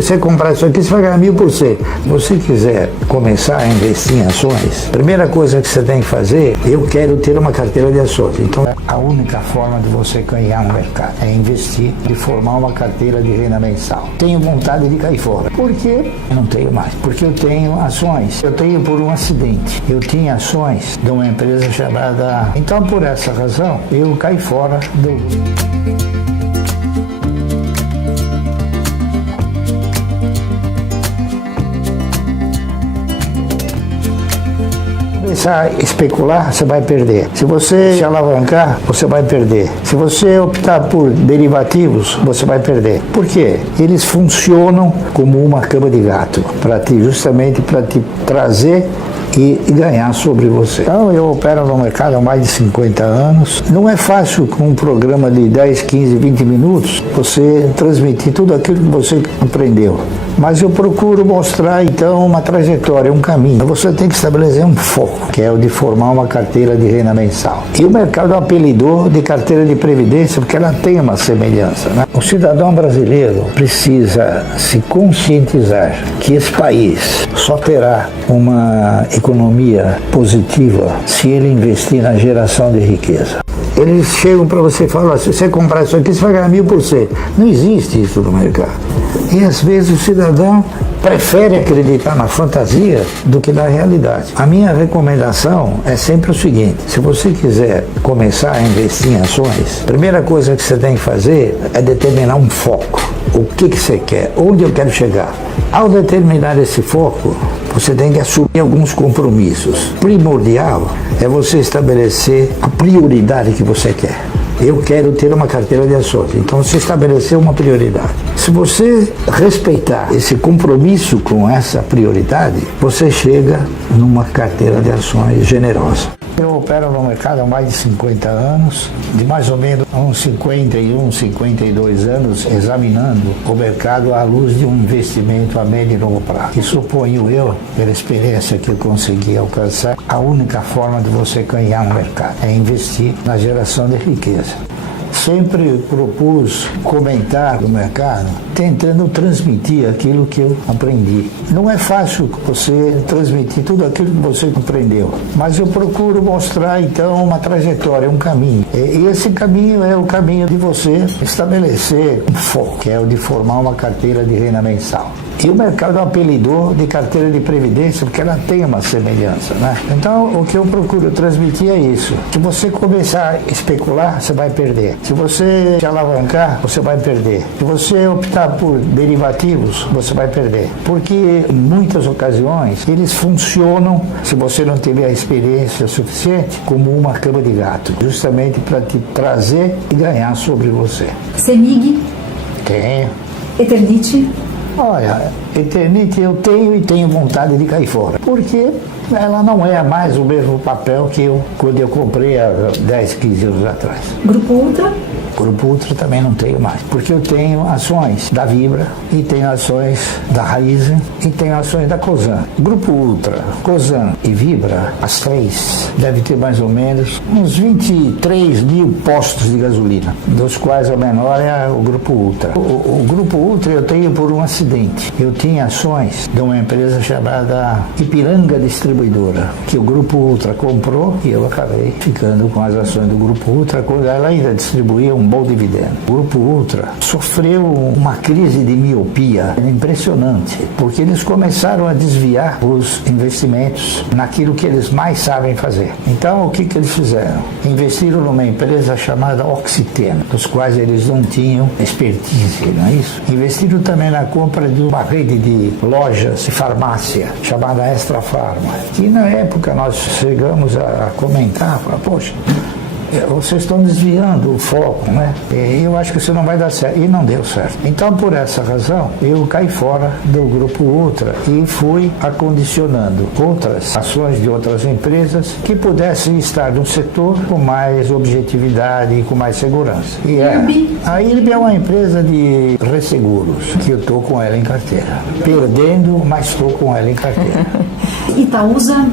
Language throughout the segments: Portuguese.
Você comprar isso aqui, você vai ganhar 1000%. Se você quiser começar a investir em ações, a primeira coisa que você tem que fazer, eu quero ter uma carteira de ações. Então, a única forma de você ganhar no mercado é investir e formar uma carteira de renda mensal. Tenho vontade de cair fora. Por quê? Eu não tenho mais. Porque eu tenho ações. Eu tenho por um acidente. Eu tinha ações de uma empresa chamada... Então, por essa razão, eu caí fora do... Começar a especular, você vai perder. Se você se alavancar, você vai perder. Se você optar por derivativos, você vai perder. Por quê? Eles funcionam como uma cama de gato, justamente para te trazer e ganhar sobre você. Então, eu opero no mercado há mais de 50 anos. Não é fácil com um programa de 10, 15, 20 minutos você transmitir tudo aquilo que você aprendeu. Mas eu procuro mostrar, então, uma trajetória, um caminho. Você tem que estabelecer um foco, que é o de formar uma carteira de renda mensal. E o mercado apelidou de carteira de previdência porque ela tem uma semelhança, né? O cidadão brasileiro precisa se conscientizar que esse país só terá uma economia positiva se ele investir na geração de riqueza. Eles chegam para você e falam, se você comprar isso aqui, você vai ganhar 1000%. Não existe isso no mercado. E às vezes o cidadão prefere acreditar na fantasia do que na realidade. A minha recomendação é sempre o seguinte: se você quiser começar a investir em ações, a primeira coisa que você tem que fazer é determinar um foco. O que você quer? Onde eu quero chegar? Ao determinar esse foco, você tem que assumir alguns compromissos. Primordial é você estabelecer a prioridade que você quer. Eu quero ter uma carteira de ações. Então você estabeleceu uma prioridade. Se você respeitar esse compromisso com essa prioridade, você chega numa carteira de ações generosa. Eu opero no mercado há mais de 50 anos, de mais ou menos uns 51, 52 anos, examinando o mercado à luz de um investimento a médio e longo prazo. E suponho eu, pela experiência que eu consegui alcançar, a única forma de você ganhar no mercado é investir na geração de riqueza. Sempre propus comentar no mercado, tentando transmitir aquilo que eu aprendi. Não é fácil você transmitir tudo aquilo que você aprendeu, mas eu procuro mostrar, então, uma trajetória, um caminho. E esse caminho é o caminho de você estabelecer um foco, que é o de formar uma carteira de renda mensal. E o mercado apelidou de carteira de previdência porque ela tem uma semelhança, né? Então, o que eu procuro transmitir é isso. Se você começar a especular, você vai perder. Se você se alavancar, você vai perder. Se você optar por derivativos, você vai perder. Porque, em muitas ocasiões, eles funcionam, se você não tiver a experiência suficiente, como uma cama de gato. Justamente para te trazer e ganhar sobre você. CEMIG? Tenho. Eternit? Olha, Eternit eu tenho e tenho vontade de cair fora. Porque ela não é mais o mesmo papel que quando eu comprei há 10, 15 anos atrás. Grupo Ultra? Grupo Ultra também não tenho mais, porque eu tenho ações da Vibra e tenho ações da Raizen e tenho ações da Cosan. Grupo Ultra, Cosan e Vibra, as três, deve ter mais ou menos uns 23 mil postos de gasolina, dos quais a menor é o Grupo Ultra. O Grupo Ultra eu tenho por um acidente. Eu tinha ações de uma empresa chamada Ipiranga Distribuidora, que o Grupo Ultra comprou e eu acabei ficando com as ações do Grupo Ultra quando ela ainda distribuía um bom dividendo. O Grupo Ultra sofreu uma crise de miopia impressionante, porque eles começaram a desviar os investimentos naquilo que eles mais sabem fazer. Então, o que eles fizeram? Investiram numa empresa chamada Oxiteno, dos quais eles não tinham expertise, não é isso? Investiram também na compra de uma rede de lojas de farmácia chamada Extra Farma, que na época nós chegamos a comentar, falar, poxa, vocês estão desviando o foco, né? E eu acho que isso não vai dar certo. E não deu certo. Então, por essa razão, eu caí fora do Grupo Ultra e fui acondicionando outras ações de outras empresas que pudessem estar no setor com mais objetividade e com mais segurança. E a IRB é uma empresa de resseguros, que eu estou com ela em carteira. Perdendo, mas estou com ela em carteira. Itaúsa?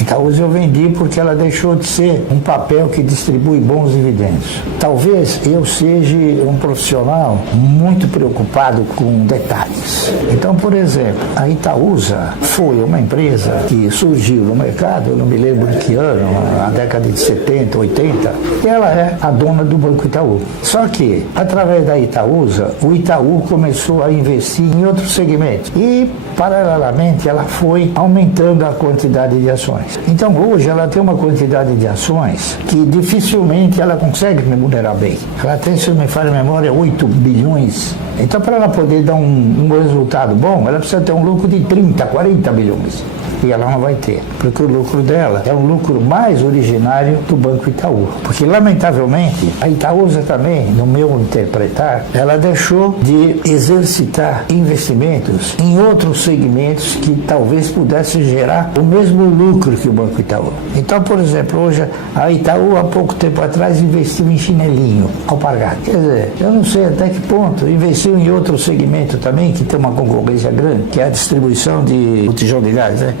Itaúsa eu vendi porque ela deixou de ser um papel que distribui bons dividendos. Talvez eu seja um profissional muito preocupado com detalhes. Então, por exemplo, a Itaúsa foi uma empresa que surgiu no mercado, eu não me lembro de que ano, na década de 70, 80, e ela é a dona do Banco Itaú. Só que, através da Itaúsa, o Itaú começou a investir em outros segmentos. E, paralelamente, ela foi aumentando a quantidade de ações. Então, hoje, ela tem uma quantidade de ações que dificilmente ela consegue remunerar bem. Ela tem, se não me falha a memória, 8 bilhões. Então, para ela poder dar um resultado bom, ela precisa ter um lucro de 30, 40 bilhões. E ela não vai ter, porque o lucro dela é um lucro mais originário do Banco Itaú. Porque, lamentavelmente, a Itaúsa também, no meu interpretar, ela deixou de exercitar investimentos em outros segmentos que talvez pudessem gerar o mesmo lucro que o Banco Itaú. Então, por exemplo, hoje a Itaú, há pouco tempo atrás, investiu em chinelinho, alpargata. Quer dizer, eu não sei até que ponto, investiu em outro segmento também, que tem uma concorrência grande, que é a distribuição de botijão de gás, né?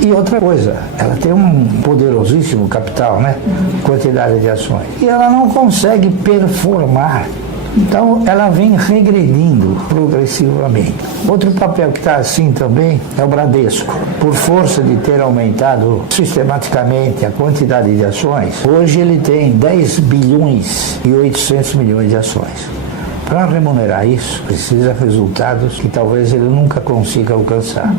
E outra coisa, ela tem um poderosíssimo capital, né? Quantidade de ações. E ela não consegue performar. Então, ela vem regredindo progressivamente. Outro papel que está assim também é o Bradesco. Por força de ter aumentado sistematicamente a quantidade de ações, hoje ele tem 10 bilhões e 800 milhões de ações. Para remunerar isso, precisa de resultados que talvez ele nunca consiga alcançar.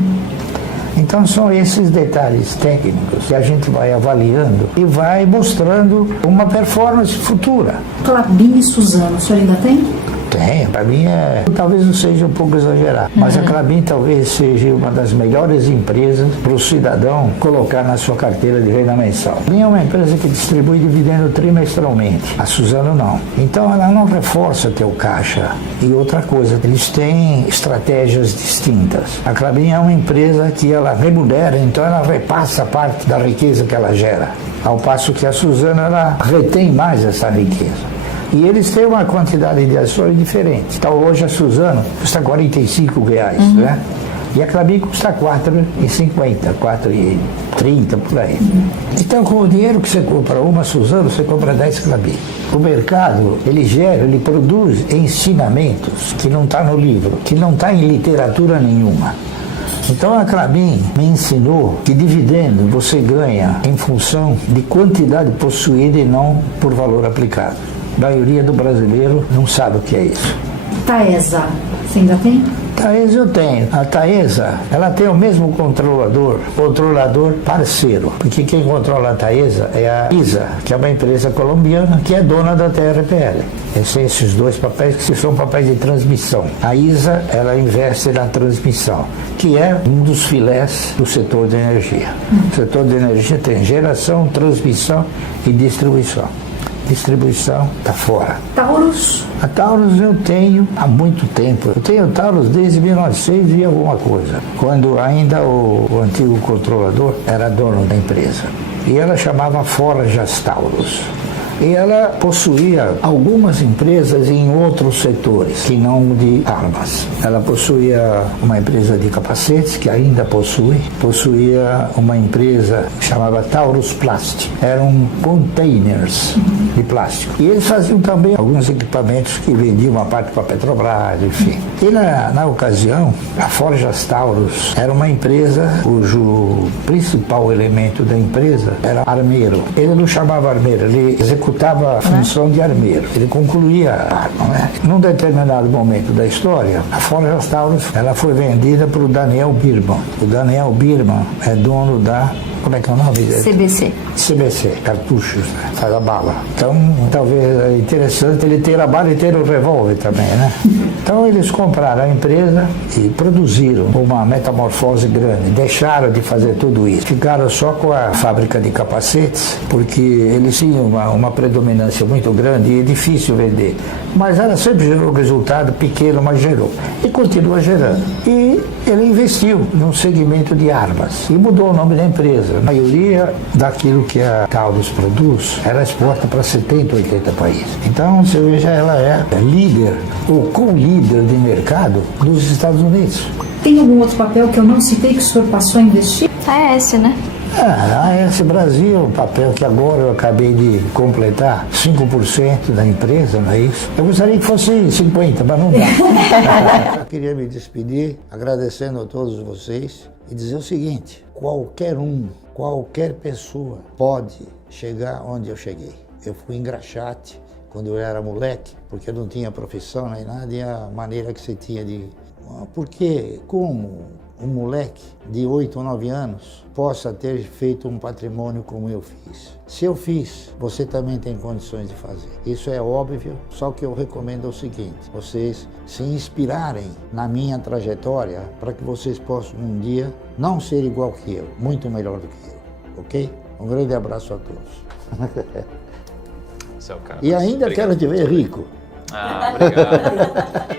Então são esses detalhes técnicos que a gente vai avaliando e vai mostrando uma performance futura. Klabin e Suzano, o senhor ainda tem? Tem, para mim talvez não seja um pouco exagerado, mas a Klabin talvez seja uma das melhores empresas para o cidadão colocar na sua carteira de renda mensal. A Klabin é uma empresa que distribui dividendo trimestralmente, a Suzano não. Então ela não reforça teu caixa. E outra coisa, eles têm estratégias distintas. A Klabin é uma empresa que ela remunera, então ela repassa parte da riqueza que ela gera, ao passo que a Suzano ela retém mais essa riqueza. E eles têm uma quantidade de ações diferente. Então hoje a Suzano custa R$45, né? E a Klabin custa R$4,50, R$4,30 por aí. Então com o dinheiro que você compra uma Suzano, você compra 10 Klabin. O mercado, ele produz ensinamentos que não está no livro, que não está em literatura nenhuma. Então a Klabin me ensinou que dividendo você ganha em função de quantidade possuída e não por valor aplicado. A maioria do brasileiro não sabe o que é isso. Taesa, você ainda tem? Taesa eu tenho. A Taesa, ela tem o mesmo controlador parceiro, porque quem controla a Taesa é a ISA, que é uma empresa colombiana que é dona da TRPL. Esses dois papéis que são papéis de transmissão. A ISA, ela investe na transmissão, que é um dos filés do setor de energia. O setor de energia tem geração, transmissão e distribuição. Distribuição está fora. Taurus? A Taurus eu tenho há muito tempo. Eu tenho Taurus desde 1900 e alguma coisa, quando ainda o antigo controlador era dono da empresa. E ela chamava Forjas Taurus. E ela possuía algumas empresas em outros setores, que não de armas. Ela possuía uma empresa de capacetes, que ainda possuía uma empresa que chamava Taurus Plast. Eram containers de plástico. E eles faziam também alguns equipamentos que vendiam uma parte para a Petrobras, enfim. E na ocasião, a Forjas Taurus era uma empresa cujo principal elemento da empresa era armeiro. Ele não chamava armeiro, ele executava a função de armeiro. Ele concluía a arma, né? Num determinado momento da história, a Forjas Taurus ela foi vendida para o Daniel Birman. O Daniel Birman é dono da... Como é que é o nome dele? CBC, cartuchos, né? Faz a bala. Então, talvez é interessante ele ter a bala e ter o revólver também, né? Então, eles compraram a empresa e produziram uma metamorfose grande. Deixaram de fazer tudo isso. Ficaram só com a fábrica de capacetes, porque eles tinham uma predominância muito grande e é difícil vender. Mas ela sempre gerou resultado pequeno, mas gerou. E continua gerando. E ele investiu num segmento de armas e mudou o nome da empresa. A maioria daquilo que a Taurus produz, ela exporta para 70, 80 países. Então, você veja, ela é líder ou co-líder de mercado dos Estados Unidos. Tem algum outro papel que eu não citei que o senhor passou a investir? AES, né? esse Brasil, um papel que agora eu acabei de completar, 5% da empresa, não é isso? Eu gostaria que fosse 50%, mas não dá. Eu queria me despedir agradecendo a todos vocês e dizer o seguinte: qualquer pessoa pode chegar onde eu cheguei. Eu fui engraxate quando eu era moleque, porque eu não tinha profissão nem nada, e a maneira que você tinha de... Porque como um moleque de 8 ou 9 anos possa ter feito um patrimônio como eu fiz. Se eu fiz, você também tem condições de fazer. Isso é óbvio, só que eu recomendo o seguinte: vocês se inspirarem na minha trajetória para que vocês possam um dia não ser igual que eu, muito melhor do que eu, ok? Um grande abraço a todos. Seu cara, E ainda obrigado. quero te ver rico. Ah, obrigado.